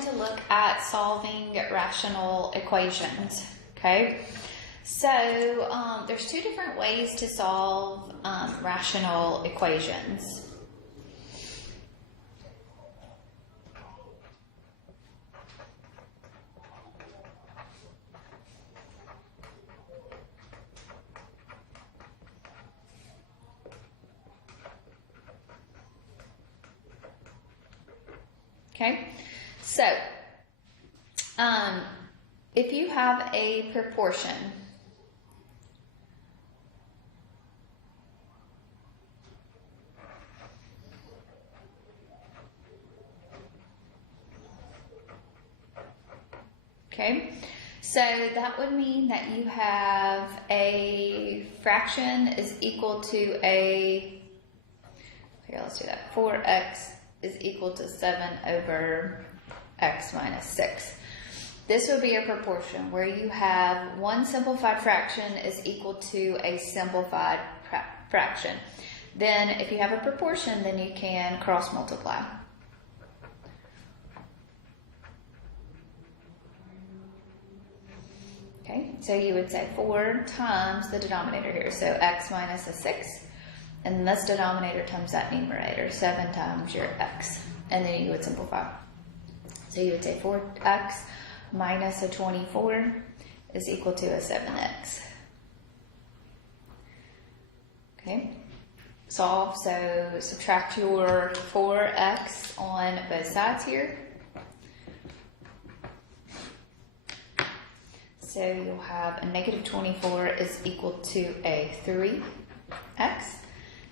going to look at solving rational equations, okay? So there's two different ways to solve rational equations. Okay, so if you have a proportion, okay, so that would mean that you have a fraction is equal to a, here, let's do that, 4x is equal to 7 over x minus 6. This would be a proportion where you have one simplified fraction is equal to a simplified fraction. Then if you have a proportion, then you can cross multiply. Okay, so you would say 4 times the denominator here, so x minus a 6. And this denominator times that numerator, 7 times your x. And then you would simplify. So you would say 4x minus a 24 is equal to a 7x. Okay, solve, so subtract your 4x on both sides here. So you'll have a negative 24 is equal to a 3x.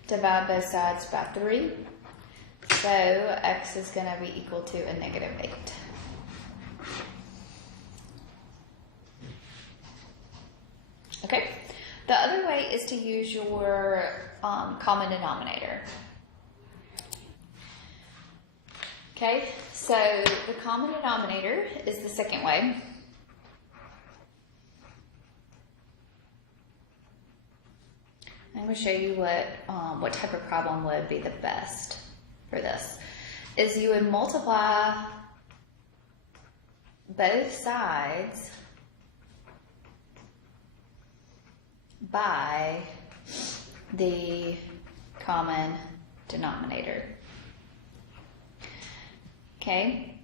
Divide both sides by 3. So x is going to be equal to a negative 8. Okay. The other way is to use your common denominator. Okay. So the common denominator is the second way. I'm going to show you what type of problem would be the best for this. Is you would multiply both sides by the common denominator. Okay?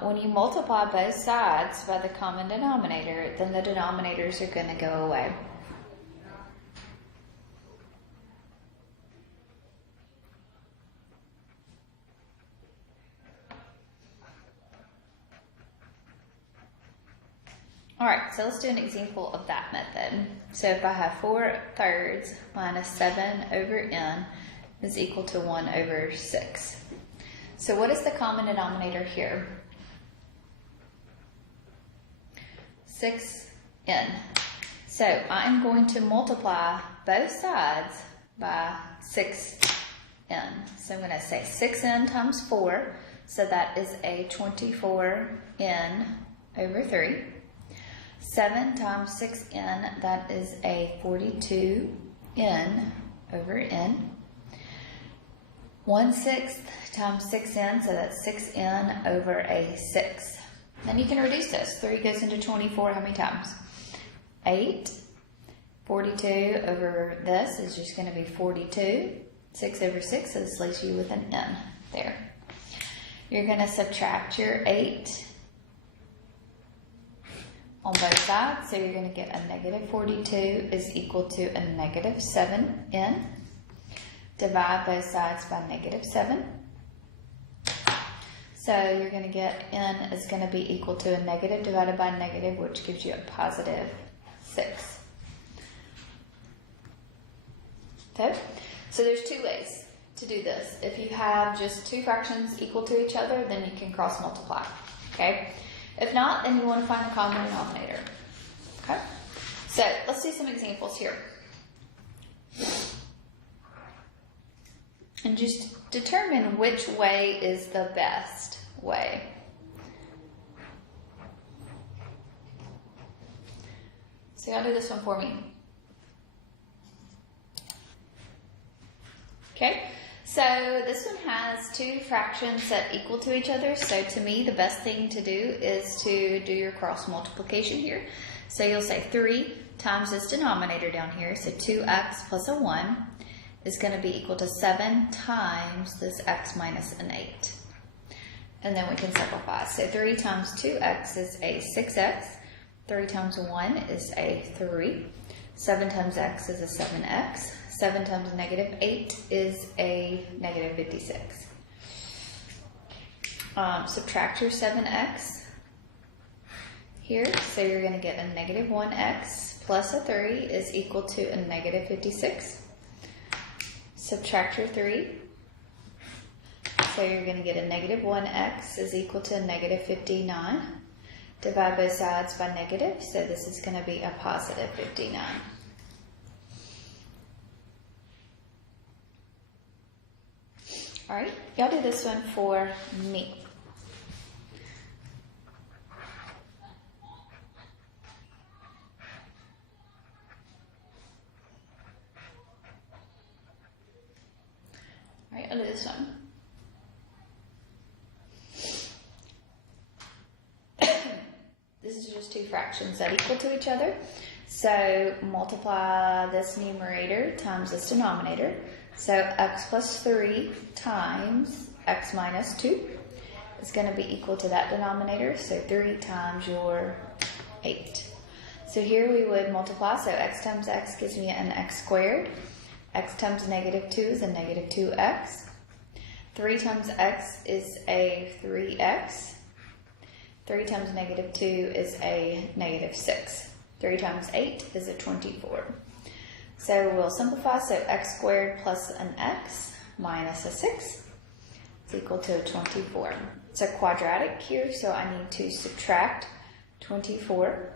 When you multiply both sides by the common denominator, then the denominators are going to go away. Alright, so let's do an example of that method. So if I have 4/3 minus 7 over n is equal to 1 over 6. So what is the common denominator here? 6n. So I'm going to multiply both sides by 6n. So I'm going to say 6n times 4, so that is a 24n over 3. 7 times 6n, that is a 42n over n. 1/6 times 6n, so that's 6n over a 6. Then you can reduce this. 3 goes into 24 how many times? 8. 42 over this is just going to be 42. 6 over 6, so this leaves you with an n there. You're going to subtract your 8 on both sides, so you're going to get a negative 42 is equal to a negative 7n. Divide both sides by negative 7. So you're going to get n is going to be equal to a negative divided by negative, which gives you a positive 6. Okay? So there's two ways to do this. If you have just two fractions equal to each other, then you can cross multiply. Okay? If not, then you want to find the common denominator. Okay? So let's do some examples here. And just determine which way is the best way. So y'all do this one for me. Okay? So this one has two fractions that equal to each other. So to me, the best thing to do is to do your cross multiplication here. So you'll say 3 times this denominator down here. So 2x plus a 1 is going to be equal to 7 times this x minus an 8. And then we can simplify. So 3 times 2x is a 6x. 3 times 1 is a 3. 7 times x is a 7x. 7 times negative 8 is a negative 56. Subtract your 7x here. So you're going to get a negative 1x plus a 3 is equal to a negative 56. Subtract your 3. So you're going to get a negative 1x is equal to a negative 59. Divide both sides by negative. So this is going to be a positive 59. All right, y'all do this one for me. All right, I'll do this one. This is just two fractions that equal to each other. So multiply this numerator times this denominator. So x plus 3 times x minus 2 is going to be equal to that denominator. So 3 times your 8. So here we would multiply. So x times x gives me an x squared. X times negative 2 is a negative 2x. 3 times x is a 3x. 3 times negative 2 is a negative 6. 3 times 8 is a 24. So we'll simplify. So x squared plus an x minus a 6 is equal to 24. It's a quadratic here, so I need to subtract 24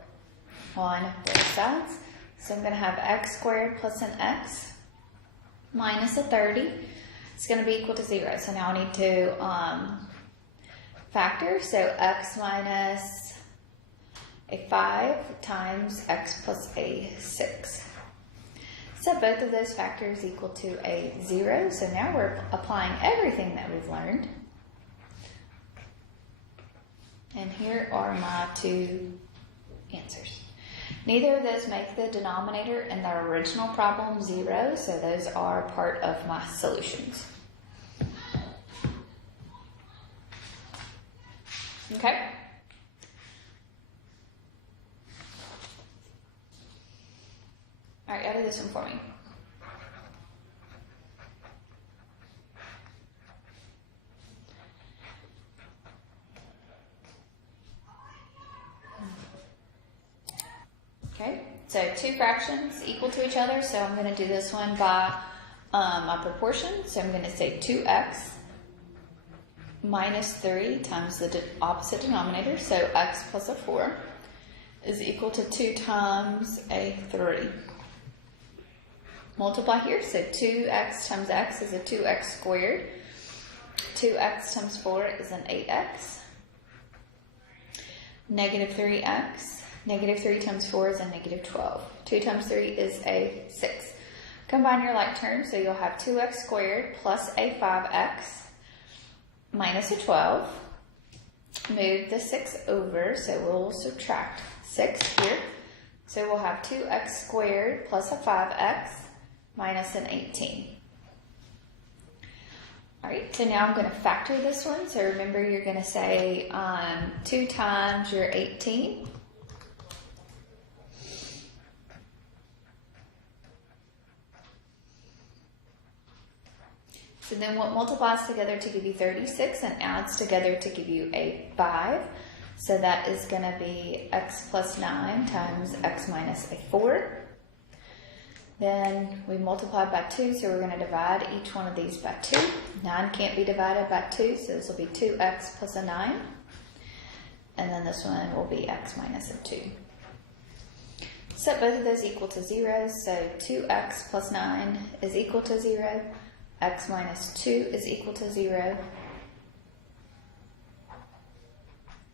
on both sides. So I'm going to have x squared plus an x minus a 30. It's going to be equal to 0. So now I need to factor. So x minus a 5 times x plus a 6. So both of those factors equal to a 0. So now we're applying everything that we've learned. And here are my two answers. Neither of those make the denominator in the original problem 0, so those are part of my solutions. Okay? All right, do this one for me. Okay, so two fractions equal to each other, so I'm going to do this one by my proportion. So I'm going to say 2x minus 3 times the opposite denominator, so x plus a 4 is equal to 2 times a 3. Multiply here, so 2x times x is a 2x squared. 2x times 4 is an 8x. Negative 3x. Negative 3 times 4 is a negative 12. 2 times 3 is a 6. Combine your like terms, so you'll have 2x squared plus a 5x minus a 12. Move the 6 over, so we'll subtract 6 here. So we'll have 2x squared plus a 5x minus an 18. All right, so now I'm going to factor this one. So remember, you're going to say 2 times your 18. So then what multiplies together to give you 36 and adds together to give you a 5. So that is going to be x plus 9 times x minus a 4. Then we multiply by 2, so we're going to divide each one of these by 2. 9 can't be divided by 2, so this will be 2x plus a 9. And then this one will be x minus a 2. Set both of those equal to 0, so 2x plus 9 is equal to 0. X minus 2 is equal to 0.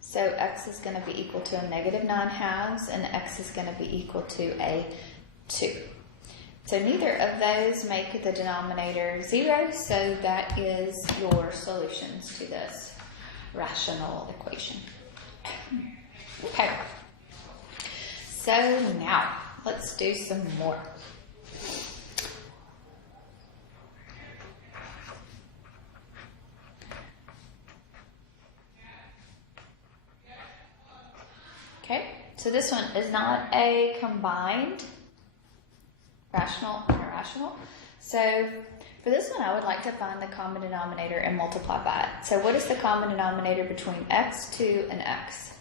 So x is going to be equal to a negative 9 halves, and x is going to be equal to a 2. So neither of those make the denominator 0, so that is your solutions to this rational equation. Okay. So now, let's do some more. Okay, so this one is not a combined rational and irrational. So for this one, I would like to find the common denominator and multiply by it. So what is the common denominator between x, 2, and x?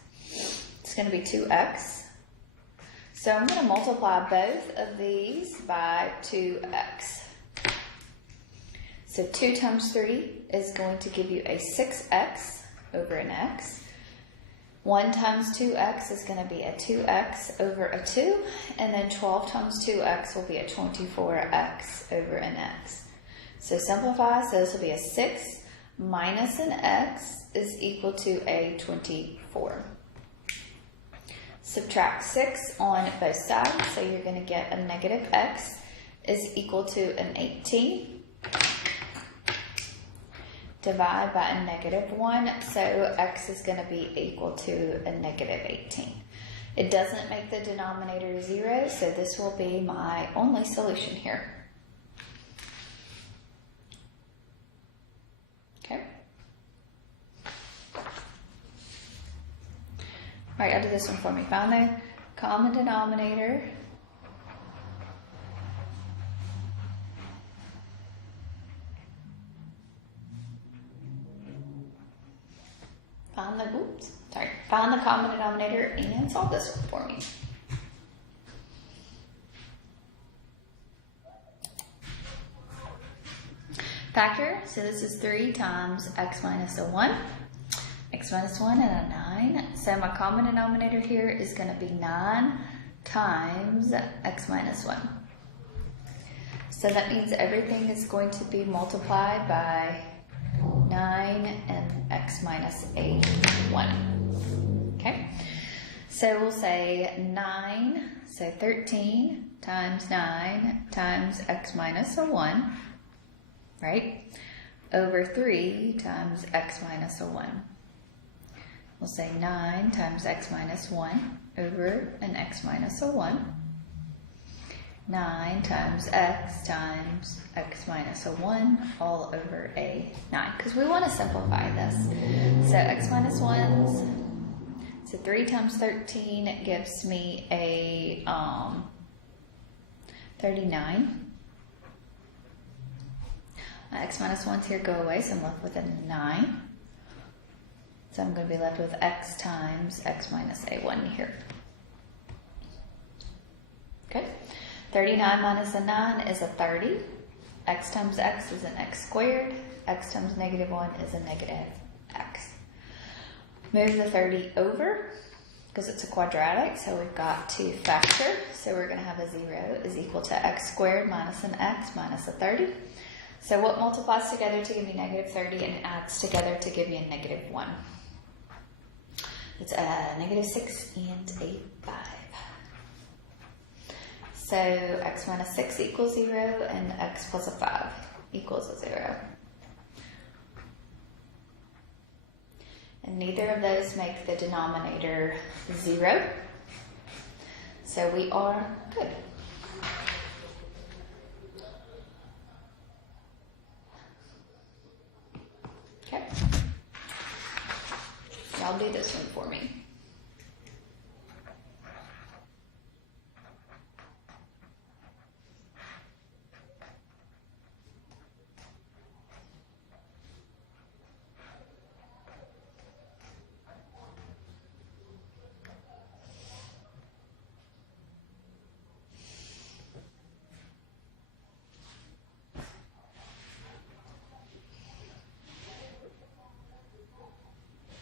It's going to be 2x. So I'm going to multiply both of these by 2x. So 2 times 3 is going to give you a 6x over an x. 1 times 2x is going to be a 2x over a 2, and then 12 times 2x will be a 24x over an x. So simplify, so this will be a 6 minus an x is equal to a 24. Subtract 6 on both sides, so you're going to get a negative x is equal to an 18. Divide by a negative 1, so x is going to be equal to a negative 18. It doesn't make the denominator 0, so this will be my only solution here. Okay. All right, I'll do this one for me. Find the common denominator find the common denominator and solve this one for me. Factor, so this is 3 times x minus a 1, x minus 1 and a 9. So my common denominator here is going to be 9 times x minus 1. So that means everything is going to be multiplied by 9 and x minus a 1. Okay, so we'll say 9, so 13 times 9 times x minus a 1, right, over 3 times x minus a 1. We'll say 9 times x minus 1 over an x minus a 1. 9 times x minus a 1 all over a 9, because we want to simplify this. So x minus 1's, so 3 times 13 gives me a 39. My x minus 1's here go away, so I'm left with a 9. So I'm going to be left with x times x minus a 1 here. Okay. 39 minus a 9 is a 30. X times x is an x squared. X times negative 1 is a negative x. Move the 30 over because it's a quadratic, so we've got to factor. So we're going to have a 0 is equal to x squared minus an x minus a 30. So what multiplies together to give me negative 30 and adds together to give me a negative 1? It's a negative 6 and a 5. So x minus 6 equals 0 and x plus a 5 equals a 0. And neither of those make the denominator 0. So we are good. Okay. Y'all do this one for me.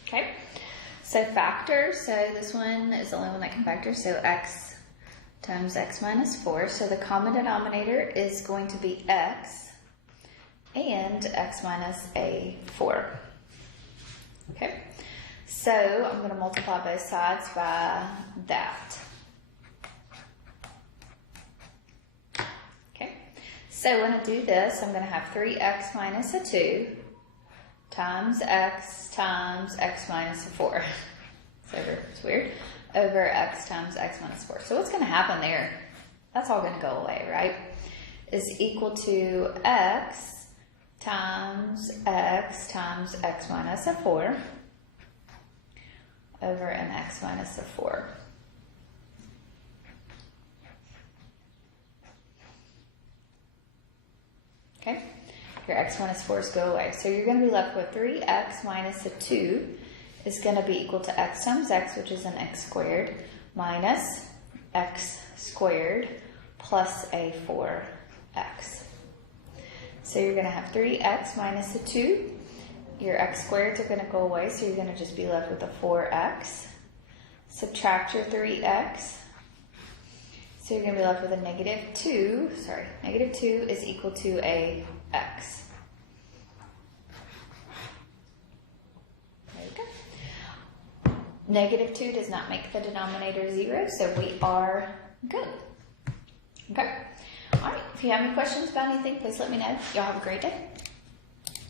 Okay, so factor, so this one is the only one that can factor, so x times x minus 4, so the common denominator is going to be x and x minus a 4. Okay, so I'm going to multiply both sides by that. Okay, So when I do this, I'm going to have 3x minus a 2 times x minus a 4. It's weird. Over x times x minus 4. So what's going to happen there? That's all going to go away, right? Is equal to x times x minus a 4 over an x minus a 4. Okay, your x minus 4's go away. So you're going to be left with 3x minus a 2 is going to be equal to x times x, which is an x squared, minus x squared plus a 4x. So you're going to have 3x minus a 2. Your x squareds are going to go away, so you're going to just be left with a 4x. Subtract your 3x. So you're going to be left with a negative 2. Negative 2 is equal to a x. There you go. Negative 2 does not make the denominator 0, so we are good. Okay. All right. If you have any questions about anything, please let me know. Y'all have a great day.